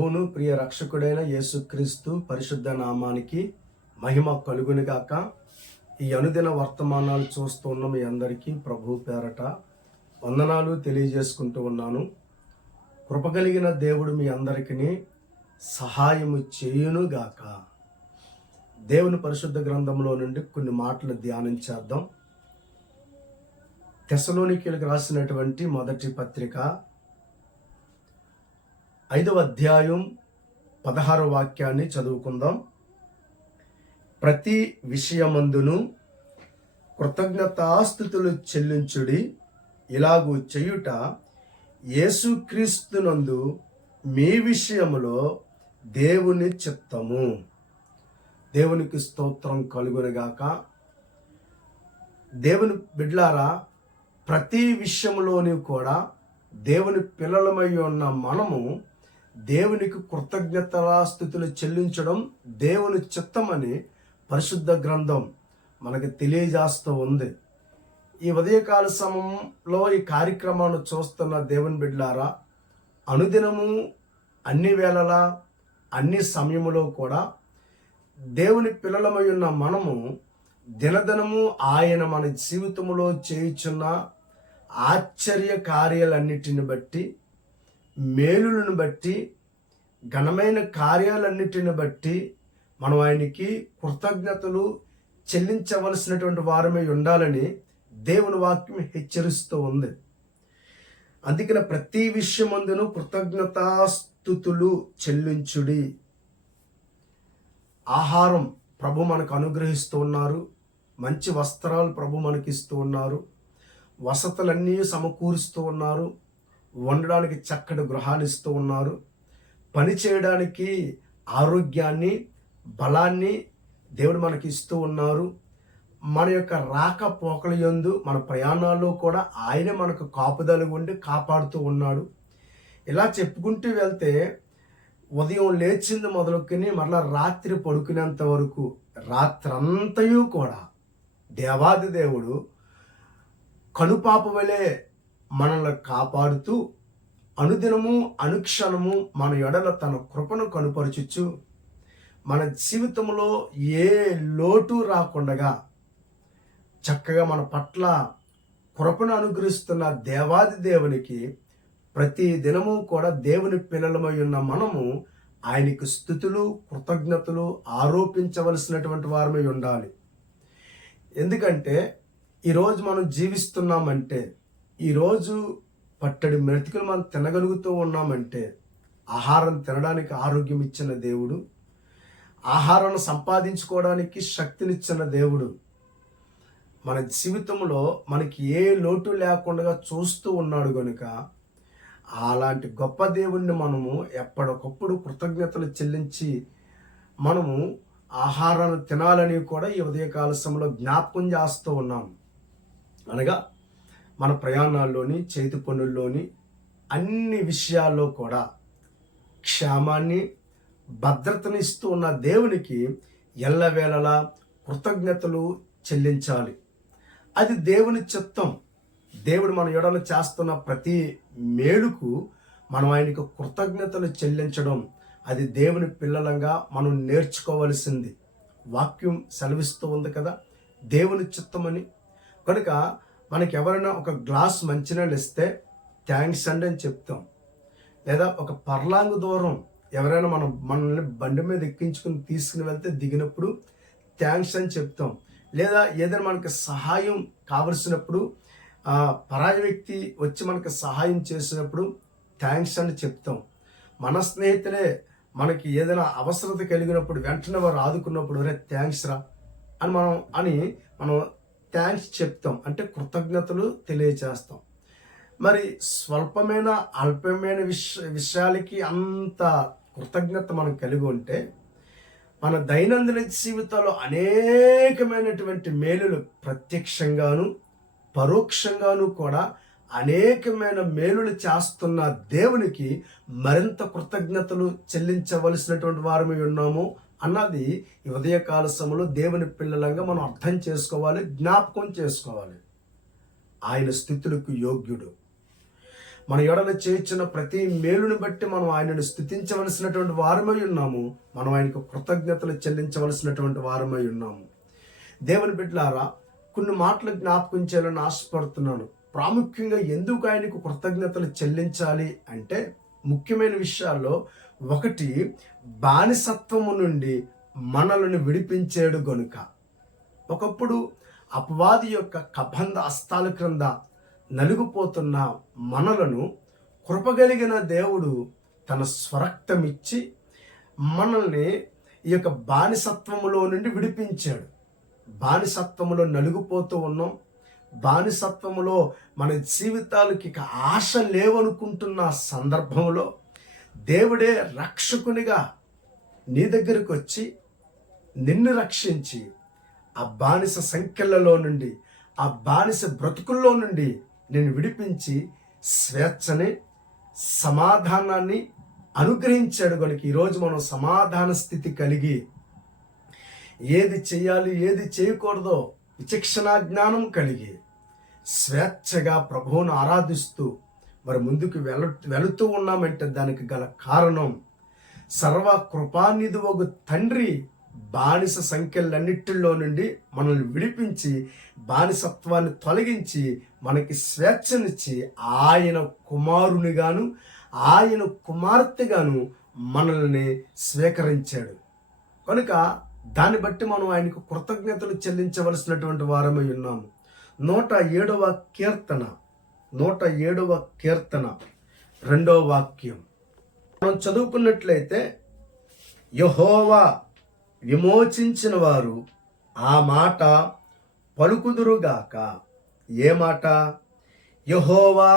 ప్రభువును ప్రియ రక్షకుడైన యేసుక్రీస్తు పరిశుద్ధ నామానికి మహిమ కలుగునుగాక. ఈ అనుదిన వర్తమానాలు చూస్తున్న మీ అందరికీ ప్రభు పేరట వందనాలు తెలియజేసుకుంటూ ఉన్నాను. కృపగలిగిన దేవుడు మీ అందరికీ సహాయము చేయునుగాక. దేవుని పరిశుద్ధ గ్రంథంలో నుండి కొన్ని మాటలు ధ్యానం చేద్దాం. తెస్సలోనికీయులకు రాసినటువంటి మొదటి పత్రిక 5వ అధ్యాయం 16వ వాక్యాన్ని చదువుకుందాం. ప్రతి విషయమందును కృతజ్ఞతాస్తుతులు చెల్లించుడి, ఇలాగూ చేయుట యేసుక్రీస్తునందు మీ విషయములో దేవుని చిత్తము. దేవునికి స్తోత్రం కలుగునుగాక. దేవుని బిడ్డలారా, ప్రతి విషయంలోని కూడా దేవుని పిల్లలమై ఉన్న మనము దేవునికి కృతజ్ఞతాస్తుతులు చెల్లించడం దేవుని చిత్తమని పరిశుద్ధ గ్రంథం మనకి తెలియజేస్తూ ఉంది. ఈ ఉదయకాల సమయంలో ఈ కార్యక్రమాన్ని చూస్తున్న దేవుని బిడ్డలారా, అనుదినము అన్ని వేళలా అన్ని సమయములో కూడా దేవుని పిల్లలమై ఉన్న మనము దినదినము ఆయన మన జీవితంలో చేయుచున్న ఆశ్చర్య కార్యాలన్నిటిని బట్టి, మేలులను బట్టి, ఘనమైన కార్యాలన్నిటిని బట్టి మనం ఆయనకి కృతజ్ఞతలు చెల్లించవలసినటువంటి వారమై ఉండాలని దేవుని వాక్యం హెచ్చరిస్తూ ఉంది. అందుకని ప్రతి విషయమందును కృతజ్ఞతాస్తుతులు చెల్లించుడి. ఆహారం ప్రభు మనకు అనుగ్రహిస్తూ ఉన్నారు, మంచి వస్త్రాలు ప్రభు మనకిస్తూ ఉన్నారు, వసతులన్నీ సమకూరుస్తూ ఉన్నారు, వండడానికి చక్కటి గృహాలు ఇస్తూ ఉన్నారు, పని చేయడానికి ఆరోగ్యాన్ని, బలాన్ని దేవుడు మనకి ఇస్తూ ఉన్నారు. మన యొక్క రాకపోకల యందు మన ప్రయాణాల్లో కూడా ఆయన మనకు కాపుదల ఉండి కాపాడుతూ ఉన్నాడు. ఇలా చెప్పుకుంటూ వెళ్తే ఉదయం లేచింది మొదలుకొని మరలా రాత్రి పడుకునేంత వరకు రాత్రంతయు కూడా దేవాది దేవుడు కనుపాప వలె మనల్ని కాపాడుతూ అనుదినము అనుక్షణము మన ఎడల తన కృపను కనుపరచుచు మన జీవితంలో ఏ లోటు రాకుండగా చక్కగా మన పట్ల కృపను అనుగ్రహిస్తున్న దేవాది దేవునికి ప్రతి దినము కూడా దేవుని పిల్లలమై ఉన్న మనము ఆయనకు స్తుతులు కృతజ్ఞతలు ఆరోపించవలసినటువంటి వారమై ఉండాలి. ఎందుకంటే ఈరోజు మనం జీవిస్తున్నామంటే, ఈరోజు పట్టడి మెతుకులు మనం తినగలుగుతూ ఉన్నామంటే ఆహారం తినడానికి ఆరోగ్యం ఇచ్చిన దేవుడు, ఆహారాన్ని సంపాదించుకోవడానికి శక్తినిచ్చిన దేవుడు మన జీవితంలో మనకి ఏ లోటు లేకుండా చూస్తూ ఉన్నాడు కనుక అలాంటి గొప్ప దేవుణ్ణి మనము ఎప్పటికప్పుడు కృతజ్ఞతలు చెల్లించి మనము ఆహారాన్ని తినాలని కూడా ఈ ఉదయకాల సమయంలో జ్ఞాపకం చేస్తూ ఉన్నాం. అనగా మన ప్రయాణాల్లోని, చేతి పనుల్లోని అన్ని విషయాల్లో కూడా క్షేమాన్ని, భద్రతని ఇస్తూ ఉన్న దేవునికి ఎల్లవేళలా కృతజ్ఞతలు చెల్లించాలి. అది దేవుని చిత్తం. దేవుడు మన ఎడల చేస్తున్న ప్రతి మేలుకు మనం ఆయనకు కృతజ్ఞతలు చెల్లించడం అది దేవుని పిల్లలంగా మనం నేర్చుకోవలసింది. వాక్యం సెలవిస్తూ ఉంది కదా దేవుని చిత్తమని. కనుక మనకి ఎవరైనా ఒక గ్లాస్ మంచినీళ్ళు ఇస్తే థ్యాంక్స్ అండి అని చెప్తాం. లేదా ఒక పర్లాంగు దూరం ఎవరైనా మనల్ని బండి మీద ఎక్కించుకుని తీసుకుని వెళ్తే దిగినప్పుడు థ్యాంక్స్ అని చెప్తాం. లేదా ఏదైనా మనకి సహాయం కావలసినప్పుడు పరాయి వ్యక్తి వచ్చి మనకి సహాయం చేసినప్పుడు థ్యాంక్స్ అని చెప్తాం. మన స్నేహితులే మనకి ఏదైనా అవసరత కలిగినప్పుడు వెంటనే వారు ఆదుకున్నప్పుడు రే థ్యాంక్స్ రా అని మనం థ్యాంక్స్ చెప్తాం. అంటే కృతజ్ఞతలు తెలియచేస్తాం. మరి స్వల్పమైన అల్పమైన విషయాలకి అంత కృతజ్ఞత మనం కలిగి ఉంటే మన దైనందిన జీవితాల్లో అనేకమైనటువంటి మేలులు ప్రత్యక్షంగాను పరోక్షంగాను కూడా అనేకమైన మేలులు చేస్తున్న దేవునికి మరింత కృతజ్ఞతలు చెల్లించవలసినటువంటి వారమై ఉన్నాము అన్నది ఈ ఉదయకాల సమయంలో దేవుని పిల్లలంగా మనం అర్థం చేసుకోవాలి, జ్ఞాపకం చేసుకోవాలి. ఆయన స్థితులకు యోగ్యుడు. మన ఎడల చేర్చిన ప్రతి మేలుని బట్టి మనం ఆయనను స్తుతించవలసినటువంటి వారమై ఉన్నాము. మనం ఆయనకు కృతజ్ఞతలు చెల్లించవలసినటువంటి వారమై ఉన్నాము. దేవుని బిడ్డలారా, కొన్ని మాటలు జ్ఞాపకం చేయాలని ఆశపడుతున్నాను. ప్రాముఖ్యంగా ఎందుకు ఆయనకు కృతజ్ఞతలు చెల్లించాలి అంటే, ముఖ్యమైన విషయాల్లో ఒకటి, బానిసత్వము నుండి మనలను విడిపించాడు గనుక. ఒకప్పుడు అపవాది యొక్క కబంధ హస్తాల క్రింద నలిగిపోతున్న మనలను కృపగలిగిన దేవుడు తన స్వరక్తమిచ్చి మనల్ని ఈ యొక్క బానిసత్వములో నుండి విడిపించాడు. బానిసత్వములో నలిగిపోతూ ఉన్నాం. బానిసత్వములో మన జీవితాలకి ఇక ఆశ లేవనుకుంటున్న సందర్భంలో దేవుడే రక్షకునిగా నీ దగ్గరికి వచ్చి నిన్ను రక్షించి ఆ బానిస సంఖ్యలలో నుండి, ఆ బానిస బ్రతుకుల్లో నుండి నేను విడిపించి స్వేచ్ఛని, సమాధానాన్ని అనుగ్రహించాడు కనుక ఈరోజు మనం సమాధాన స్థితి కలిగి ఏది చేయాలి ఏది చేయకూడదో విచక్షణా జ్ఞానం కలిగి స్వేచ్ఛగా ప్రభువును ఆరాధిస్తూ మరి ముందుకు వెళుతూ ఉన్నామంటే దానికి గల కారణం, సర్వ కృపానిధివగు తండ్రి బానిస సంఖ్యలన్నిటిలో నుండి మనల్ని విడిపించి బానిసత్వాన్ని తొలగించి మనకి స్వేచ్ఛనిచ్చి ఆయన కుమారునిగాను ఆయన కుమార్తెగాను మనల్ని స్వీకరించాడు కనుక దాన్ని బట్టి మనం ఆయనకు కృతజ్ఞతలు చెల్లించవలసినటువంటి వారమై ఉన్నాము. 107వ కీర్తన 107వ కీర్తన 2వ వాక్యం మనం చదువుకున్నట్లయితే, యెహోవా విమోచించిన వారు ఆ మాట పలుకుదురుగాక. ఏ మాట? యెహోవా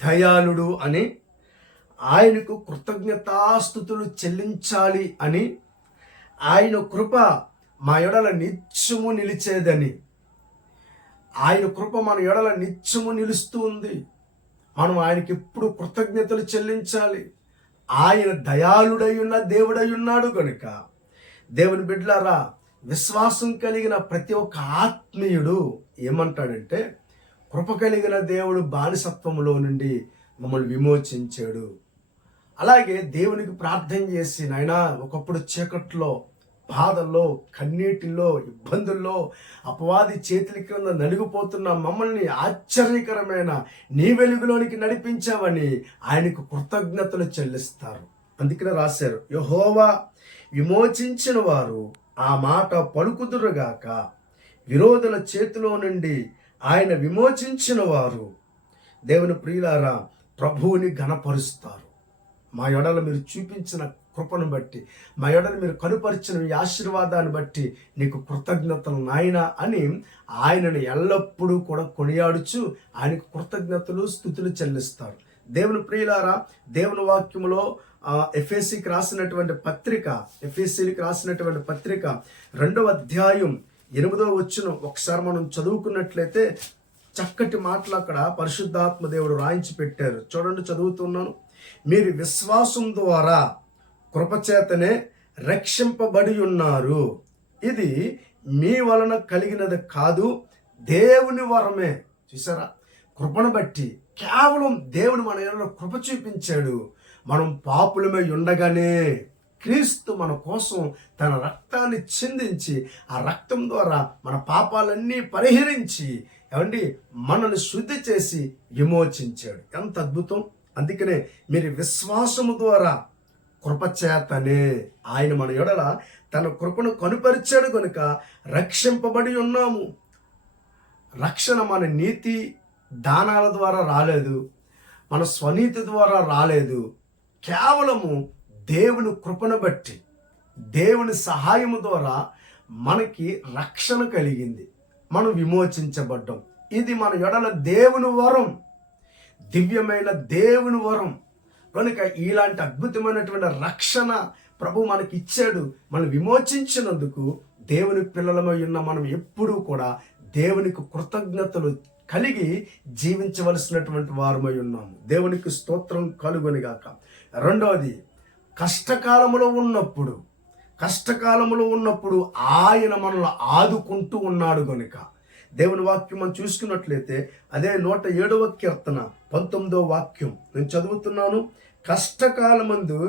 దయాళుడు అని, ఆయనకు కృతజ్ఞతాస్తుతులు చెల్లించాలి అని, ఆయన కృప మా ఎడల నిత్యము నిలిచేదని. ఆయన కృప మన ఎడల నిత్యము నిలుస్తూ ఉంది. మనం ఆయనకి ఎప్పుడు కృతజ్ఞతలు చెల్లించాలి. ఆయన దయాళుడై ఉన్న దేవుడై ఉన్నాడు కనుక. దేవుని బిడ్డలారా, విశ్వాసం కలిగిన ప్రతి ఒక్క ఆత్మీయుడు ఏమంటాడంటే, కృప కలిగిన దేవుడు బానిసత్వములో నుండి మమ్మల్ని విమోచించాడు. అలాగే దేవునికి ప్రార్థన చేసి, నాయనా ఒకప్పుడు చీకట్లో, బాధల్లో, కన్నీటిలో, ఇబ్బందుల్లో, అపవాది చేతుల క్రింద నలిగిపోతున్న మమ్మల్ని ఆశ్చర్యకరమైన నీ వెలుగులోనికి నడిపించావని ఆయనకు కృతజ్ఞతలు చెల్లిస్తారు. అందుకనే రాశారు, యెహోవా విమోచించిన వారు ఆ మాట పలుకుదురుగాక. విరోధుల చేతిలో నుండి ఆయన విమోచించిన వారు, దేవుని ప్రియులారా, ప్రభువుని ఘనపరుస్తారు. మా ఎడల మీరు చూపించిన కృపను బట్టి, మా ఎడల మీరు కనుపరిచిన ఈ ఆశీర్వాదాన్ని బట్టి నీకు కృతజ్ఞతలు నాయనా అని ఆయనను ఎల్లప్పుడూ కూడా కొనియాడుచు ఆయనకు కృతజ్ఞతలు స్తుతులు చెల్లిస్తారు. దేవుని ప్రియులారా, దేవుని వాక్యములో ఎఫెసీకి రాసినటువంటి పత్రిక 2వ అధ్యాయం 8వ వచనం ఒకసారి మనం చదువుకున్నట్లయితే చక్కటి మాటలు అక్కడ పరిశుద్ధాత్మ దేవుడు రాయించి పెట్టారు. చూడండి, చదువుతున్నాను. మీరు విశ్వాసం ద్వారా కృపచేతనే రక్షింపబడి ఉన్నారు. ఇది మీ వలన కలిగినది కాదు, దేవుని వరమే. చూసారా, కృపను బట్టి కేవలం దేవుడు మన ఎడల కృప చూపించాడు. మనం పాపులమై ఉండగానే క్రీస్తు మన కోసం తన రక్తాన్ని చిందించి ఆ రక్తం ద్వారా మన పాపాలన్నీ పరిహరించి మనల్ని శుద్ధి చేసి విమోచించాడు. ఎంత అద్భుతం! అందుకనే మీరు విశ్వాసము ద్వారా కృపచేతనే ఆయన మన ఎడల తన కృపను కనుపరిచాడు కనుక రక్షింపబడి ఉన్నాము. రక్షణ మన నీతి దానాల ద్వారా రాలేదు, మన స్వనీతి ద్వారా రాలేదు. కేవలము దేవుని కృపను బట్టి, దేవుని సహాయము ద్వారా మనకి రక్షణ కలిగింది. మనం విమోచించబడ్డాం. ఇది మన ఎడల దేవుని వరం, దివ్యమైన దేవుని వరం కనుక ఇలాంటి అద్భుతమైనటువంటి రక్షణ ప్రభు మనకి ఇచ్చాడు. మనం విమోచించినందుకు దేవుని పిల్లలమై ఉన్న మనం ఎప్పుడూ కూడా దేవునికి కృతజ్ఞతలు కలిగి జీవించవలసినటువంటి వారమై ఉన్నాము. దేవునికి స్తోత్రం కలుగునిగాక. రెండవది, కష్టకాలంలో ఉన్నప్పుడు ఆయన మనల్ని ఆదుకుంటూ ఉన్నాడు కనుక దేవుని వాక్యం మనం చూసుకున్నట్లయితే అదే 107వ కీర్తన 19వ వాక్యం నేను చదువుతున్నాను. కష్టకాలమందు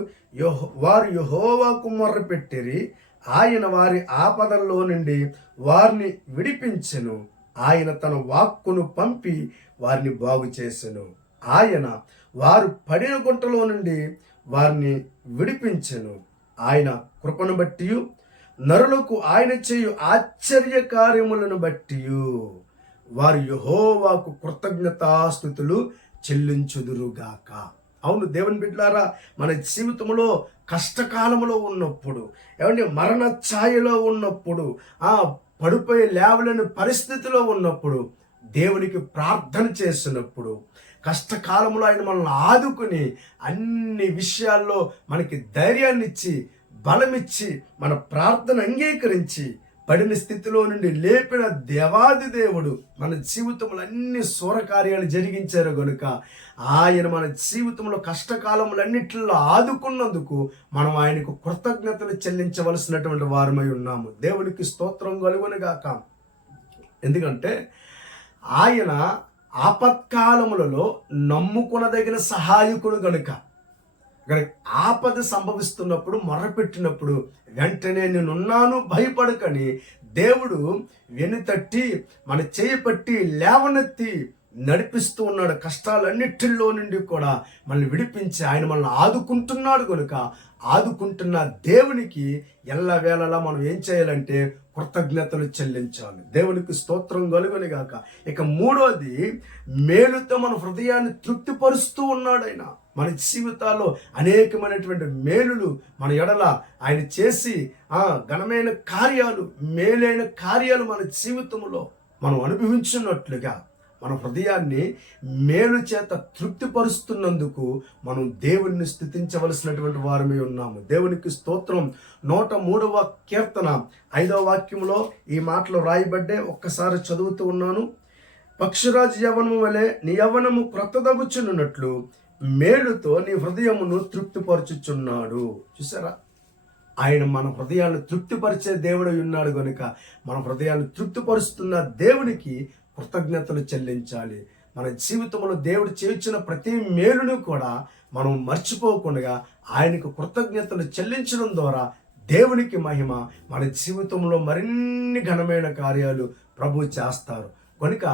వారు యెహోవాకు మొర్రపెట్టిరి, ఆయన వారి ఆపదల్లో నుండి వారిని విడిపించెను. ఆయన తన వాక్కును పంపి వారిని బాగు చేసెను. ఆయన వారు పడిన గుంటలో నుండి వారిని విడిపించెను. ఆయన కృపను బట్టి నరులకు ఆయన చేయు ఆశ్చర్య కార్యములను బట్టి వారు యెహోవాకు కృతజ్ఞతాస్తుతులు చెల్లించుదురుగాక. అవును దేవుని బిడ్డలారా, మన జీవితంలో కష్టకాలంలో ఉన్నప్పుడు, ఏమంటే మరణ ఛాయలో ఉన్నప్పుడు, పడిపోయి లేవలేని పరిస్థితిలో ఉన్నప్పుడు, దేవునికి ప్రార్థన చేసినప్పుడు, కష్టకాలంలో ఆయన మనల్ని ఆదుకుని అన్ని విషయాల్లో మనకి ధైర్యాన్ని ఇచ్చి బలమిచ్చి మన ప్రార్థన అంగీకరించి పడిన స్థితిలో నుండి లేపిన దేవాది దేవుడు మన జీవితంలో అన్ని శూరకార్యాలు జరిగించారు కనుక ఆయన మన జీవితంలో కష్టకాలములన్నిటిలో ఆదుకున్నందుకు మనం ఆయనకు కృతజ్ఞతలు చెల్లించవలసినటువంటి వారమై ఉన్నాము. దేవునికి స్తోత్రం కలుగునుగాక. ఎందుకంటే ఆయన ఆపత్కాలములలో నమ్ముకొనదగిన సహాయకుడు గనుక ఆపద సంభవిస్తున్నప్పుడు మొర్రపెట్టినప్పుడు వెంటనే నేనున్నాను భయపడకని దేవుడు వెనుతట్టి మన చేయి పట్టి లేవనెత్తి నడిపిస్తూ ఉన్నాడు. కష్టాలన్నిటిలో నుండి కూడా మనల్ని విడిపించి ఆయన మనల్ని ఆదుకుంటున్నాడు కనుక ఆదుకుంటున్న దేవునికి ఎల్లవేళలా మనం ఏం చేయాలంటే కృతజ్ఞతలు చెల్లించాలి. దేవునికి స్తోత్రం కలుగునుగాక. ఇక మూడోది, మేలుతో మన హృదయాన్ని తృప్తిపరుస్తూ ఉన్నాడు ఆయన. మన జీవితాల్లో అనేకమైనటువంటి మేలులు మన ఎడల ఆయన చేసి ఘనమైన కార్యాలు, మేలైన కార్యాలు మన జీవితంలో మనం అనుభవించున్నట్లుగా మన హృదయాన్ని మేలు చేత తృప్తిపరుస్తున్నందుకు మనం దేవుణ్ణి స్తుతించవలసినటువంటి వారమే ఉన్నాము. దేవునికి స్తోత్రం. 103వ కీర్తన 5వ వాక్యంలో ఈ మాటలు రాయబడ్డే ఒక్కసారి చదువుతూ ఉన్నాను. పక్షిరాజు యవ్వనము వలె నీ యవ్వనము క్రొత్తదగుచున్నట్లు మేలుతో నీ హృదయమును తృప్తిపరచుచున్నాడు. చూసారా, ఆయన మన హృదయాన్ని తృప్తిపరిచే దేవుడు ఉన్నాడు కనుక మన హృదయాన్ని తృప్తిపరుస్తున్న దేవునికి కృతజ్ఞతలు చెల్లించాలి. మన జీవితంలో దేవుడు చేయించిన ప్రతి మేలును కూడా మనం మర్చిపోకుండా ఆయనకు కృతజ్ఞతలు చెల్లించడం ద్వారా దేవునికి మహిమ, మన జీవితంలో మరిన్ని ఘనమైన కార్యాలు ప్రభు చేస్తారు. కనుక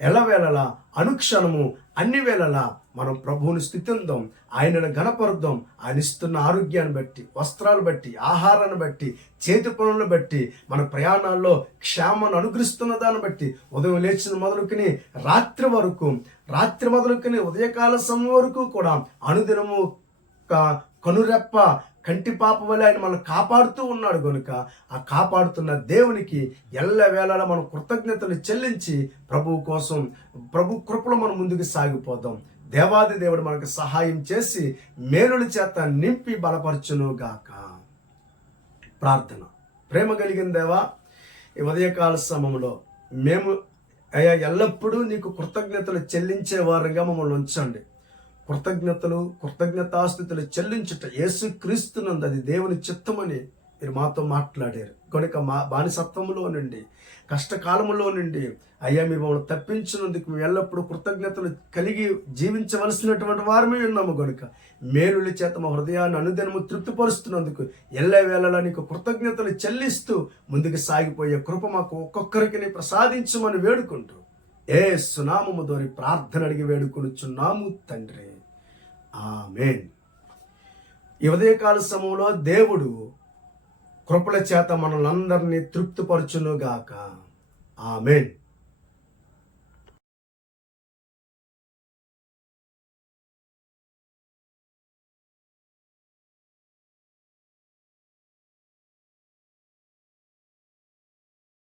ఎల్లవేళలా అనుక్షణము అన్ని వేళలా మనం ప్రభువుని స్థుతిద్దాం, ఆయనను ఘనపరుద్దాం. ఆయన ఇస్తున్న ఆరోగ్యాన్ని బట్టి, వస్త్రాలు బట్టి, ఆహారాన్ని బట్టి, చేతి పనులను బట్టి, మన ప్రయాణాల్లో క్షేమాన్ని అనుగ్రహిస్తున్న దాన్ని బట్టి ఉదయం లేచిన మొదలుకొని రాత్రి మొదలుకొని ఉదయకాల సమయం వరకు కూడా అనుదినము కనురెప్ప కంటి పాప వల్ల ఆయన మనం కాపాడుతూ ఉన్నాడు కనుక ఆ కాపాడుతున్న దేవునికి ఎల్లవేళలా మనం కృతజ్ఞతలు చెల్లించి ప్రభు కృపలో మనం ముందుకు సాగిపోదాం. దేవాది దేవుడు మనకు సహాయం చేసి మేలుల చేత నింపి బలపరచును గాక. ప్రార్థన. ప్రేమ కలిగిన దేవా, ఈ ఉదయకాల సమయంలో మేము అయ్యా ఎల్లప్పుడూ నీకు కృతజ్ఞతలు చెల్లించే వారంగా మమ్మల్ని ఉంచండి. కృతజ్ఞతాస్తుతులు చెల్లించుట యేసుక్రీస్తునందు అది దేవుని చిత్తమని మీరు మాతో మాట్లాడారు కనుక మా బానిసత్వంలో నుండి, కష్టకాలంలో నుండి అయ్యా మీరు మమ్మల్ని తప్పించినందుకు మేము ఎల్లప్పుడూ కృతజ్ఞతలు కలిగి జీవించవలసినటువంటి వారమే ఉన్నాము కనుక మేలుల చేత మా హృదయాన్ని అనుదినము తృప్తిపరుస్తున్నందుకు ఎల్లవేళలా నీకు కృతజ్ఞతలు చెల్లిస్తూ ముందుకు సాగిపోయే కృప మాకు ఒక్కొక్కరికి ప్రసాదించమని వేడుకుంటూ యేసు నామము ద్వారా ప్రార్థన అడిగి వేడుకొనుచున్నాము తండ్రి. ఆమేన్. ఈ ఉదయకాల సమయంలో దేవుడు కృపల చేత మనల్ని అందరినీ తృప్తిపరచునుగాక. ఆమేన్.